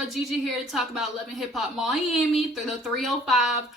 girl Gigi here to talk about Love and Hip Hop Miami through the 305.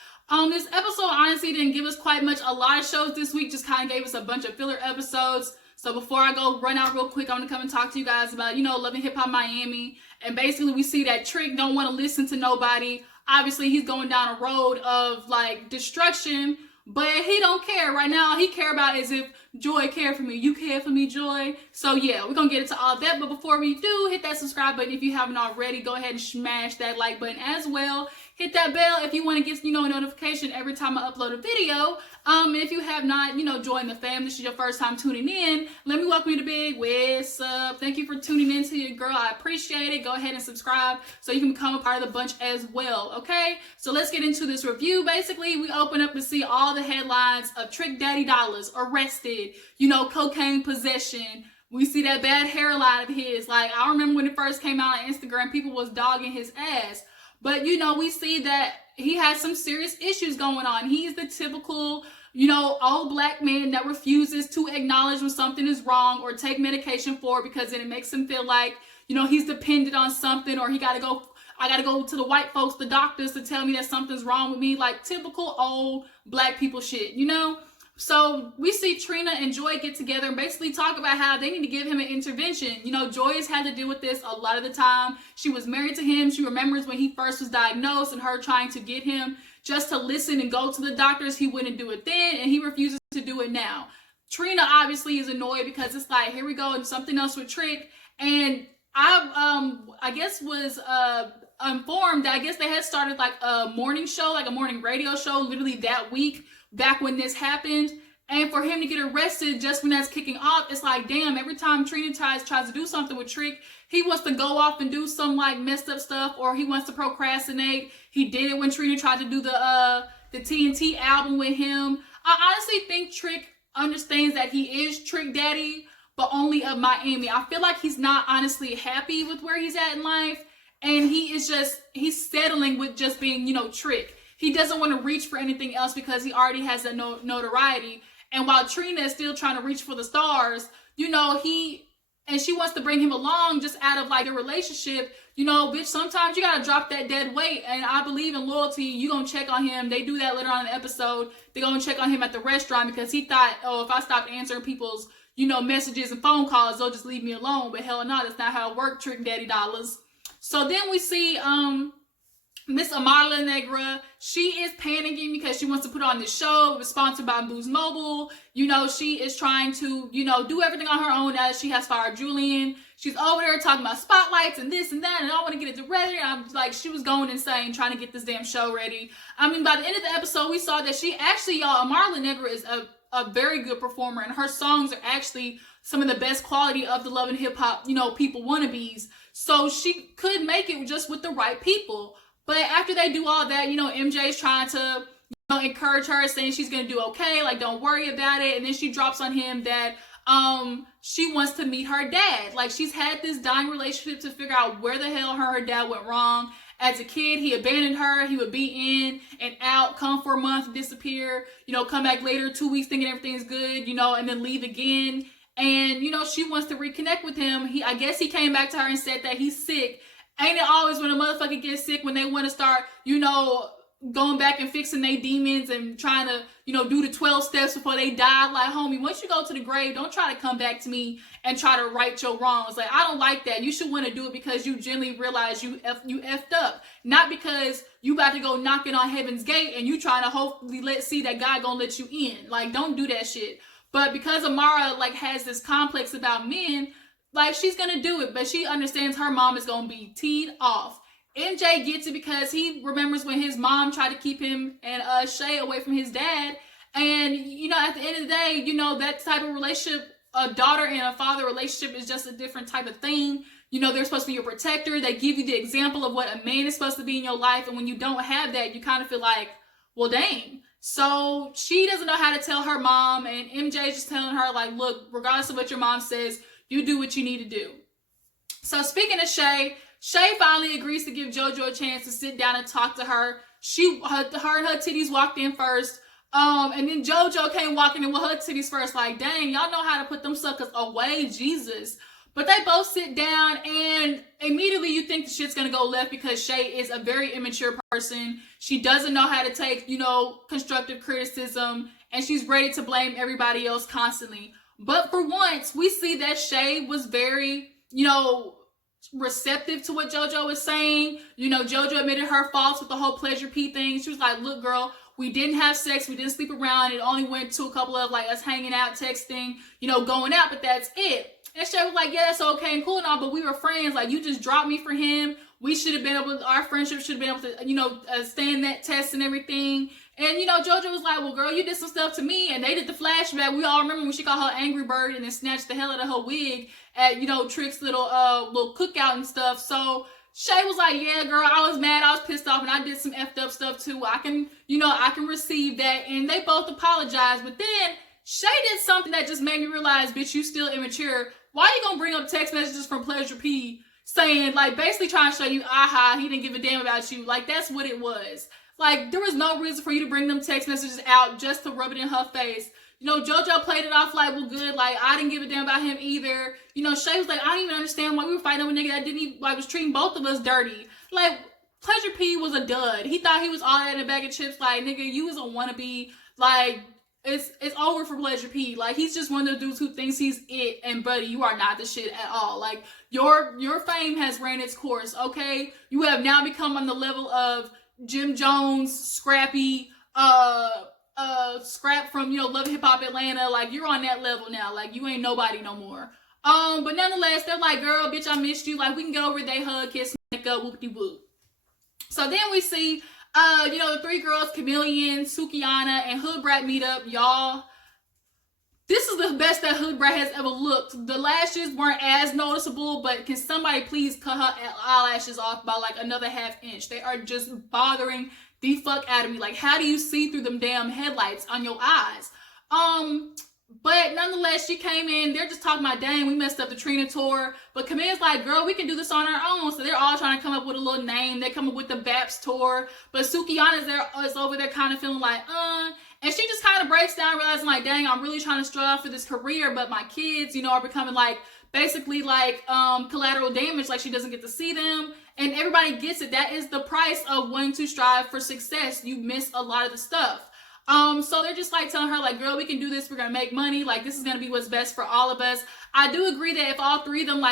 This episode honestly didn't give us quite much. A lot of shows this week just kind of gave us a bunch of filler episodes. So before I go run out real quick, I'm going to come and talk to you guys about, Love and Hip Hop Miami. And basically we see that Trick don't want to listen to nobody. Obviously he's going down a road of like destruction, but he don't care right now. All he care about is if Joy care for me. You care for me, Joy? So yeah, we're gonna get into all that. But before we do, hit that subscribe button if you haven't already. Go ahead and smash that like button as well. Hit that bell if you want to get, a notification every time I upload a video. If you have not, joined the fam, this is your first time tuning in, let me welcome you to Big. What's up? Thank you for tuning in to your girl. I appreciate it. Go ahead and subscribe so you can become a part of the bunch as well, okay? So let's get into this review. Basically, we open up and see all the headlines of Trick Daddy Dollars arrested, cocaine possession. We see that bad hairline of his. Like, I remember when it first came out on Instagram, people was dogging his ass. But, we see that he has some serious issues going on. He's the typical, old black man that refuses to acknowledge when something is wrong or take medication for it because then it makes him feel like, he's dependent on something, or I got to go to the white folks, the doctors, to tell me that something's wrong with me. Like typical old black people shit, So we see Trina and Joy get together and basically talk about how they need to give him an intervention. Joy has had to deal with this a lot of the time. She was married to him. She remembers when he first was diagnosed and her trying to get him just to listen and go to the doctors. He wouldn't do it then, and he refuses to do it now. Trina obviously is annoyed because it's like, here we go, and something else with Trick. And I guess was informed that I guess they had started like a morning show, like a morning radio show, literally that week, back when this happened. And for him to get arrested just when that's kicking off, it's like, damn, every time Trina tries to do something with Trick, he wants to go off and do some like messed up stuff, or he wants to procrastinate. He did it when Trina tried to do the TNT album with him. I honestly think Trick understands that he is Trick Daddy, but only of Miami. I feel like he's not honestly happy with where he's at in life. And he's settling with just being, Trick. He doesn't want to reach for anything else because he already has that notoriety. And while Trina is still trying to reach for the stars, she wants to bring him along just out of like a relationship. Bitch, sometimes you got to drop that dead weight. And I believe in loyalty. You going to check on him. They do that later on in the episode. They going to check on him at the restaurant because he thought, oh, if I stop answering people's, messages and phone calls, they'll just leave me alone. But hell no, that's not how it worked, Trick Daddy Dollars. So then we see Miss Amaras Negra. She is panicking because she wants to put on this show. It was sponsored by Boost Mobile. She is trying to, do everything on her own as she has fired Julian. She's over there talking about spotlights and this and that, and I want to get it together. And I'm like, she was going insane trying to get this damn show ready. I mean, by the end of the episode, we saw that she actually, Amaras Negra is a very good performer, and her songs are actually some of the best quality of the Love and Hip Hop, people wannabes. So she could make it just with the right people. But after they do all that, MJ's trying to, encourage her, saying she's going to do okay. Like, don't worry about it. And then she drops on him that she wants to meet her dad. Like, she's had this dying relationship to figure out where the hell her dad went wrong. As a kid, he abandoned her. He would be in and out, come for a month, disappear, come back later, 2 weeks thinking everything's good, and then leave again. And, she wants to reconnect with him. I guess he came back to her and said that he's sick. Ain't it always when a motherfucker gets sick when they want to start, going back and fixing their demons and trying to, do the 12 steps before they die? Like, homie, once you go to the grave, don't try to come back to me and try to right your wrongs. Like, I don't like that. You should want to do it because you genuinely realize you effed up. Not because you about to go knocking on heaven's gate and you trying to hopefully see that God gonna let you in. Like, don't do that shit. But because Amara, has this complex about men, she's gonna do it, but she understands her mom is gonna be teed off. MJ gets it because he remembers when his mom tried to keep him and Shay away from his dad. And, at the end of the day, that type of relationship, a daughter and a father relationship is just a different type of thing. They're supposed to be your protector. They give you the example of what a man is supposed to be in your life. And when you don't have that, you kind of feel like, well, dang. So she doesn't know how to tell her mom, and MJ is just telling her, like, look, regardless of what your mom says, you do what you need to do. So speaking of Shay finally agrees to give JoJo a chance to sit down and talk to her. Her and her titties walked in first. And then JoJo came walking in with her titties first. Like, dang, y'all know how to put them suckers away, Jesus. But they both sit down, and immediately you think the shit's gonna go left because Shay is a very immature person. She doesn't know how to take, constructive criticism, and she's ready to blame everybody else constantly. But for once, we see that Shay was very, receptive to what JoJo was saying. JoJo admitted her faults with the whole Pleasure P thing. She was like, look, girl, we didn't have sex. We didn't sleep around. It only went to a couple of us hanging out, texting, going out, but that's it. And Shay was like, yeah, that's okay and cool and all, but we were friends. Like, you just dropped me for him. We should have been able to, our friendship should have been able to, stand that test and everything. And, JoJo was like, well, girl, you did some stuff to me. And they did the flashback. We all remember when she called her Angry Bird and then snatched the hell out of her wig at, Trick's little cookout and stuff. So Shay was like, yeah, girl, I was mad. I was pissed off and I did some effed up stuff too. I can receive that. And they both apologized. But then Shay did something that just made me realize, bitch, you still immature. Why are you gonna bring up text messages from Pleasure P saying, basically trying to show you, he didn't give a damn about you? That's what it was. There was no reason for you to bring them text messages out just to rub it in her face. JoJo played it off well, good. I didn't give a damn about him either. Shay was like, I don't even understand why we were fighting with a nigga that didn't even, was treating both of us dirty. Pleasure P was a dud. He thought he was all that in a bag of chips. Nigga, you was a wannabe. It's over for Pleasure P. He's just one of the dudes who thinks he's it, and buddy, you are not the shit at all. Your fame has ran its course, okay? You have now become on the level of Jim Jones, Scrappy, Scrap from, Love Hip-Hop Atlanta. You're on that level now. You ain't nobody no more. But nonetheless, they're like, girl, bitch, I missed you. We can get over it. They hug, kiss, make up, whoop-de-whoop. So then we see the three girls, Chameleon, Sukiana, and Hood Brat meet up. Y'all, this is the best that Hood Brat has ever looked. The lashes weren't as noticeable, but can somebody please cut her eyelashes off by another ½ inch? They are just bothering the fuck out of me. How do you see through them damn headlights on your eyes? But nonetheless, she came in. They're just talking about, dang, we messed up the Trina tour. But Camilla's like, girl, we can do this on our own. So they're all trying to come up with a little name. They come up with the Baps tour. But Sukiana is over there kind of feeling And she just kind of breaks down, realizing dang, I'm really trying to strive for this career. But my kids, are becoming basically collateral damage. She doesn't get to see them. And everybody gets it. That is the price of wanting to strive for success. You miss a lot of the stuff. So they're just telling her girl, we can do this. We're going to make money. This is going to be what's best for all of us. I do agree that if all three of them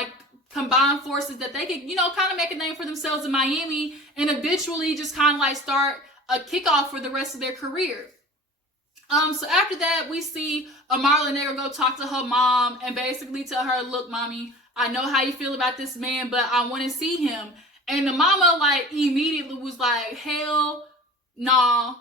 combine forces, that they could, kind of make a name for themselves in Miami and eventually just kind of start a kickoff for the rest of their career. So after that, we see Marla Negro go talk to her mom and basically tell her, look, mommy, I know how you feel about this man, but I want to see him. And the mama immediately was hell nah.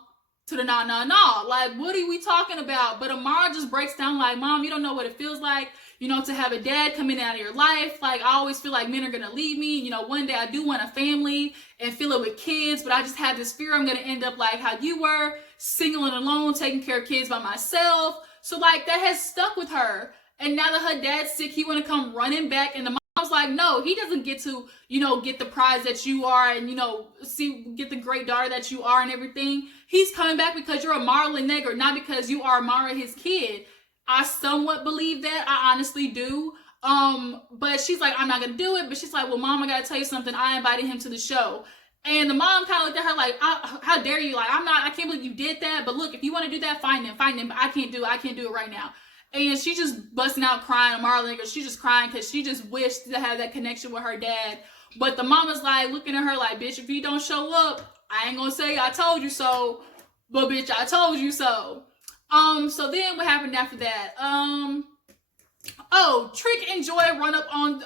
To the nah. What are we talking about? But Amara just breaks down Mom, you don't know what it feels like, to have a dad coming out of your life. I always feel men are going to leave me. One day I do want a family and fill it with kids, but I just have this fear I'm going to end up how you were, single and alone, taking care of kids by myself. So that has stuck with her. And now that her dad's sick, he want to come running back. And the mom's like, no, he doesn't get to, get the prize that you are and, get the great daughter that you are and everything. He's coming back because you're a Marla Negro, not because you are Amara, his kid. I somewhat believe that. I honestly do. But she's like, I'm not going to do it. But she's like, well, Mom, I got to tell you something. I invited him to the show. And the mom kind of looked at her how dare you? I can't believe you did that. But look, if you want to do that, find him. But I can't do it right now. And she just busting out crying. Marla, she's just crying because she just wished to have that connection with her dad. But the mama's looking at her bitch, if you don't show up, I ain't gonna say I told you so, but bitch, I told you so. So then what happened after that? Trick and Joy run up on,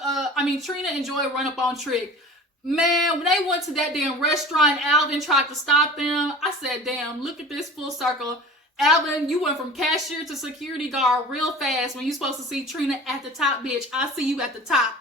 Trina and Joy run up on Trick. Man, when they went to that damn restaurant, Alvin tried to stop them. I said, damn, look at this full circle. Alvin, you went from cashier to security guard real fast when you're supposed to see Trina at the top, bitch. I see you at the top.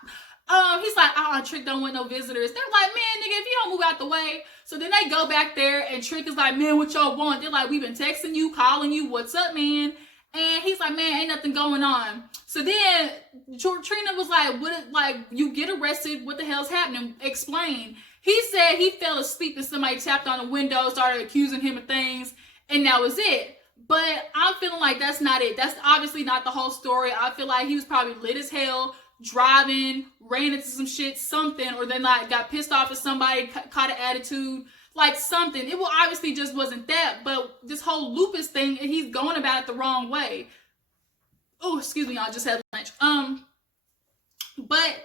He's like, Trick don't want no visitors. They're like, man, nigga, if you don't move out the way. So then they go back there and Trick is like, man, what y'all want? They're like, we've been texting you, calling you, what's up, man? And he's like, man, ain't nothing going on. So then Trina was like, you get arrested, what the hell's happening? Explain. He said he fell asleep and somebody tapped on the window, started accusing him of things, and that was it. But I'm feeling like that's not it. That's obviously not the whole story. I feel like he was probably lit as hell, driving, ran into some shit, something, or then like got pissed off at somebody, caught an attitude, like something. It will obviously just wasn't that, but this whole lupus thing, he's going about it the wrong way. Oh, excuse me, I just had lunch. But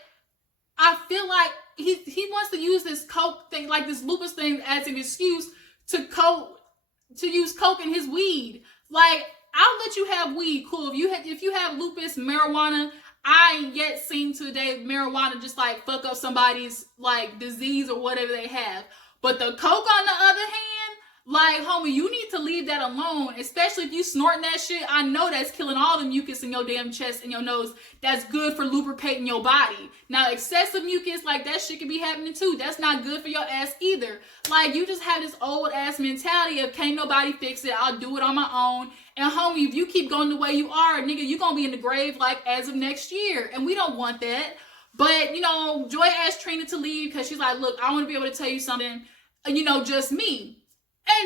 I feel like he wants to use this coke thing, like this lupus thing, as an excuse to use coke in his weed. Like, I'll let you have weed, cool. If you have lupus, marijuana, I ain't yet seen today marijuana just like fuck up somebody's like disease or whatever they have. But the coke, on the other hand, like, homie, you need to leave that alone, especially if you snorting that shit. I know that's killing all the mucus in your damn chest and your nose. That's good for lubricating your body. Now, excessive mucus, like, that shit could be happening too. That's not good for your ass either. Like, you just have this old ass mentality of can't nobody fix it. I'll do it on my own. And homie, if you keep going the way you are, nigga, you're gonna be in the grave like as of next year. And we don't want that. But, you know, Joy asked Trina to leave because she's like, look, I want to be able to tell you something, you know, just me.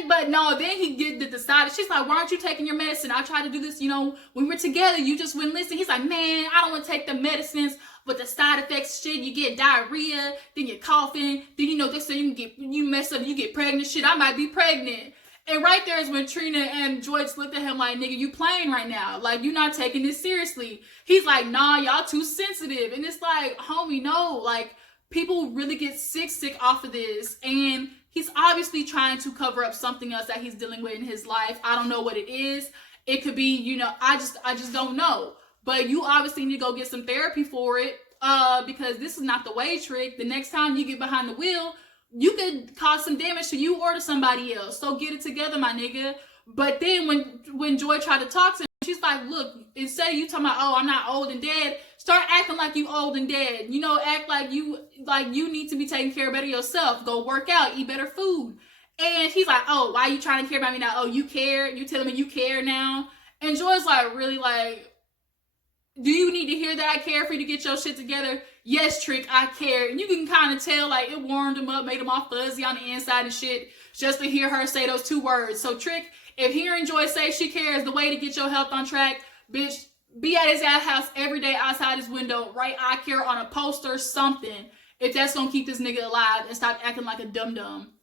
But no, then he decided, she's like, why aren't you taking your medicine? I tried to do this, you know, when we were together, you just wouldn't listen. He's like, man, I don't want to take the medicines with the side effects shit. You get diarrhea, then you're coughing, then, you know, this so you mess up, you get pregnant. Shit, I might be pregnant. And right there is when Trina and Joy looked at him like, nigga, you playing right now. Like, you're not taking this seriously. He's like, nah, y'all too sensitive. And it's like, homie, no. Like, people really get sick off of this. And he's obviously trying to cover up something else that he's dealing with in his life. I don't know what it is. It could be, you know, I just don't know. But you obviously need to go get some therapy for it. Because this is not the way, Trick. The next time you get behind the wheel, you could cause some damage to you or to somebody else. So get it together, my nigga. But then when Joy tried to talk to him, she's like, look, instead of you talking about, oh, I'm not old and dead, start acting like you old and dead. You know, act like you need to be taking care of better yourself. Go work out, eat better food. And he's like, oh, why are you trying to care about me now? Oh, you care? You telling me you care now? And Joy's like, really, like, do you need to hear that I care for you to get your shit together? Yes, Trick, I care. And you can kind of tell, like, it warmed him up, made him all fuzzy on the inside and shit, just to hear her say those two words. So, Trick, if hearing Joy say she cares the way to get your health on track, bitch, be at his house every day outside his window, write I care on a poster, something, if that's gonna keep this nigga alive and stop acting like a dum-dum.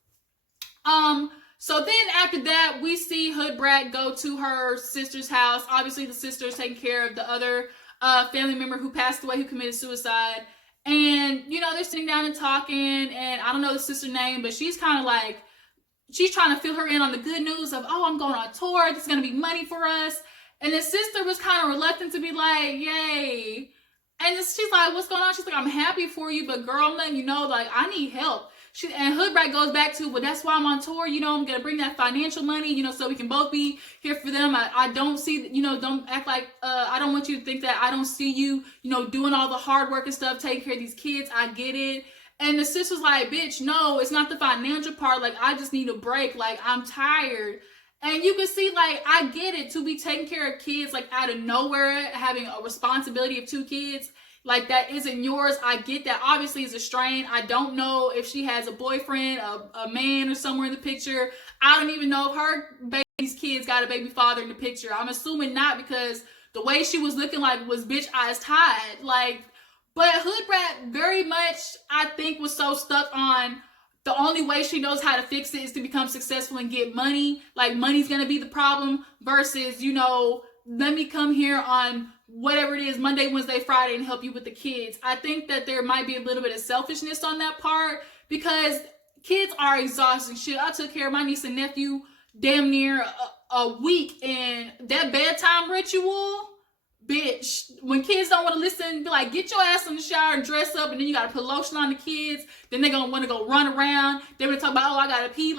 So then after that, we see Hood Brat go to her sister's house. Obviously, the sister's taking care of the other family member who passed away, who committed suicide. And, you know, they're sitting down and talking, and I don't know the sister's name, but she's kind of like, she's trying to fill her in on the good news of, oh, I'm going on tour. This is going to be money for us. And the sister was kind of reluctant to be like, yay. And she's like, what's going on? She's like, I'm happy for you, but girl, I'm letting you know, like, I need help. And Hood Brat goes back to, well, that's why I'm on tour. You know, I'm going to bring that financial money, you know, so we can both be here for them. I don't see, you know, don't act like, I don't want you to think that I don't see you, you know, doing all the hard work and stuff, taking care of these kids. I get it. And the sister's like, bitch, no, it's not the financial part. Like, I just need a break. Like, I'm tired. And you can see, like, I get it, to be taking care of kids, like, out of nowhere, having a responsibility of 2 kids, like, that isn't yours. I get that. Obviously, it's a strain. I don't know if she has a boyfriend, a man or somewhere in the picture. I don't even know if her baby's kids got a baby father in the picture. I'm assuming not, because the way she was looking like was bitch eyes tied. Like, but Hood Brat very much, I think, was so stuck on the only way she knows how to fix it is to become successful and get money. Like, money's going to be the problem versus, you know, let me come here on whatever it is, Monday, Wednesday, Friday, and help you with the kids. I think that there might be a little bit of selfishness on that part, because kids are exhausting. Shit, I took care of my niece and nephew damn near a week, and that bedtime ritual, bitch, when kids don't want to listen, be like, get your ass in the shower and dress up, and then you got to put lotion on the kids, then they're going to want to go run around, they're going to talk about, oh, I got to pee,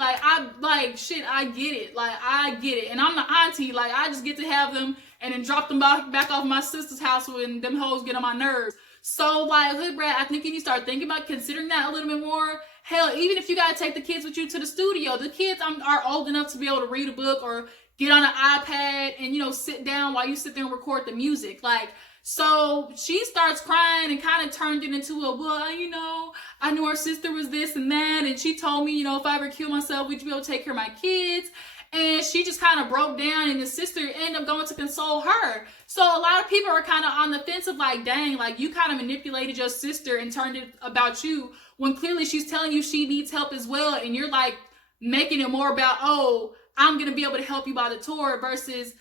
shit, I get it, like, I get it, and I'm the auntie, like, I just get to have them, and then drop them back off my sister's house when them hoes get on my nerves. So, like, Hood Brat, I think you need to start thinking about considering that a little bit more. Hell, even if you got to take the kids with you to the studio, the kids are old enough to be able to read a book or get on an iPad and, you know, sit down while you sit there and record the music. Like, so she starts crying and kind of turned it into a, well, you know, I knew her sister was this and that, and she told me, you know, if I ever kill myself, would you be able to take care of my kids? and she just kind of broke down, and the sister ended up going to console her. So a lot of people are kind of on the fence of like, dang, like you kind of manipulated your sister and turned it about you, when clearly she's telling you she needs help as well, and you're like making it more about, oh, I'm gonna be able to help you by the tour, versus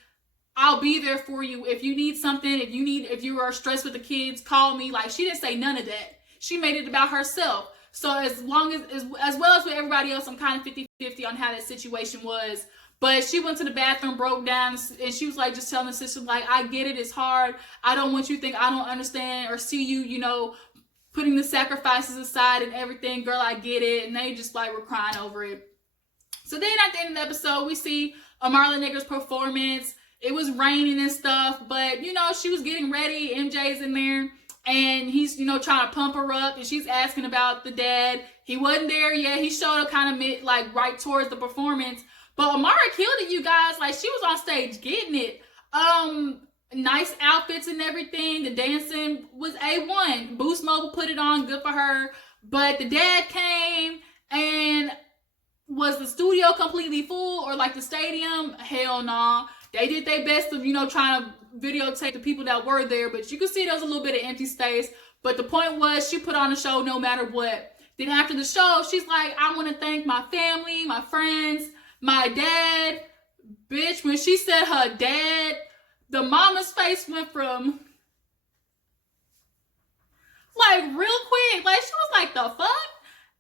I'll be there for you if you need something, if you are stressed with the kids, call me. Like, she didn't say none of that. She made it about herself. So as well as with everybody else, I'm kind of 50-50 on how that situation was. But she went to the bathroom, broke down, and she was like just telling the sister, like, I get it, it's hard. I don't want you to think I don't understand or see you, you know, putting the sacrifices aside and everything. Girl, I get it. And they just like were crying over it. So then at the end of the episode, we see Amara Nigger's performance. It was raining and stuff, but, you know, she was getting ready. MJ's in there, and he's, you know, trying to pump her up, and she's asking about the dad. He wasn't there yet. He showed up kind of right towards the performance. But Amara killed it, you guys. Like, she was on stage getting it. Nice outfits and everything. The dancing was A1. Boost Mobile put it on. Good for her. But the dad came, and was the studio completely full, or like the stadium? Hell no. They did their best of, you know, trying to videotape the people that were there, but you could see there was a little bit of empty space. But the point was, she put on a show no matter what. Then after the show, she's like, I want to thank my family, my friends, my dad. Bitch, when she said her dad, the mama's face went from, like, real quick. Like, she was like, the fuck?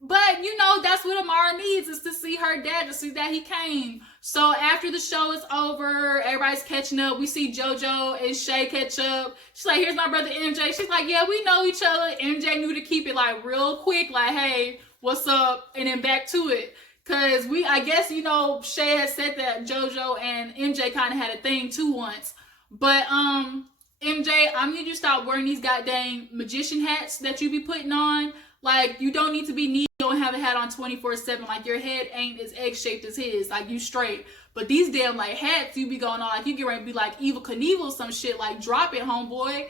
But, you know, that's what Amara needs, is to see her dad, to see that he came. So after the show is over, everybody's catching up. We see JoJo and Shay catch up. She's like, here's my brother MJ. She's like, yeah, we know each other. MJ knew to keep it, like, real quick. Like, hey, what's up? And then back to it. Because I guess, you know, Shay had said that JoJo and MJ kind of had a thing too once. But, MJ, I need you to stop wearing these goddamn magician hats that you be putting on. Like, you don't need to be neat. You don't have a hat on 24/7. Like, your head ain't as egg-shaped as his. Like, you straight. But these damn, like, hats you be going on, like, you get ready to be like Evil Knievel or some shit. Like, drop it, homeboy.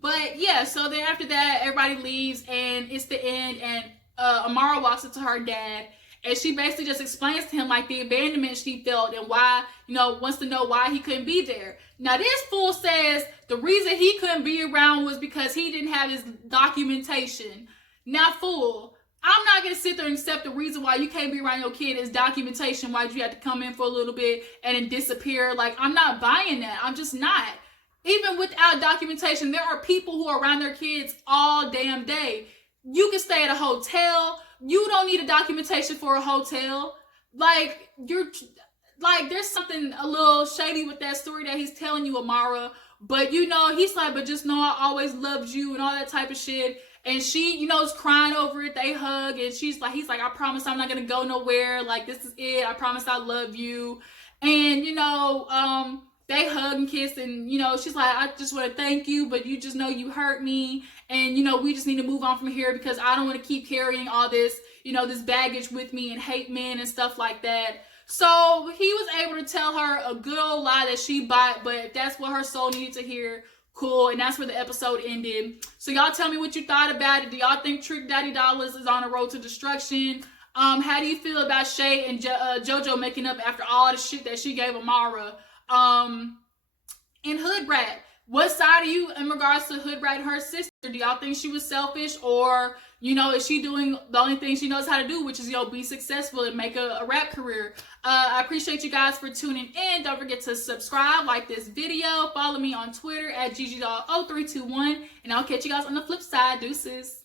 But, yeah, so then after that, everybody leaves, and it's the end, and Amara walks up to her dad, and she basically just explains to him, like, the abandonment she felt and why, you know, wants to know why he couldn't be there. Now, this fool says the reason he couldn't be around was because he didn't have his documentation. Now, fool, I'm not going to sit there and accept the reason why you can't be around your kid is documentation. Why you had to come in for a little bit and then disappear? Like, I'm not buying that. I'm just not. Even without documentation, there are people who are around their kids all damn day. You can stay at a hotel. You don't need a documentation for a hotel. Like, there's something a little shady with that story that he's telling you, Amara. But, you know, he's like, but just know I always loved you and all that type of shit. And she, you know, is crying over it. They hug, and he's like, I promise I'm not going to go nowhere. Like, this is it. I promise I love you. And, you know, they hug and kiss, and, you know, she's like, I just want to thank you, but you just know you hurt me. And, you know, we just need to move on from here because I don't want to keep carrying all this, you know, this baggage with me and hate men and stuff like that. So he was able to tell her a good old lie that she bought, but that's what her soul needed to hear. Cool. And that's where the episode ended. So y'all tell me what you thought about it. Do y'all think Trick Daddy Dollars is on a road to destruction? How do you feel about Shay and JoJo making up after all the shit that she gave Amara? And Hood Rat, what side are you in regards to Hood Rat and her sister? Do y'all think she was selfish, or, you know, is she doing the only thing she knows how to do, which is, you know, be successful and make a rap career? I appreciate you guys for tuning in. Don't forget to subscribe, like this video, follow me on Twitter at GGDoll0321, and I'll catch you guys on the flip side. Deuces.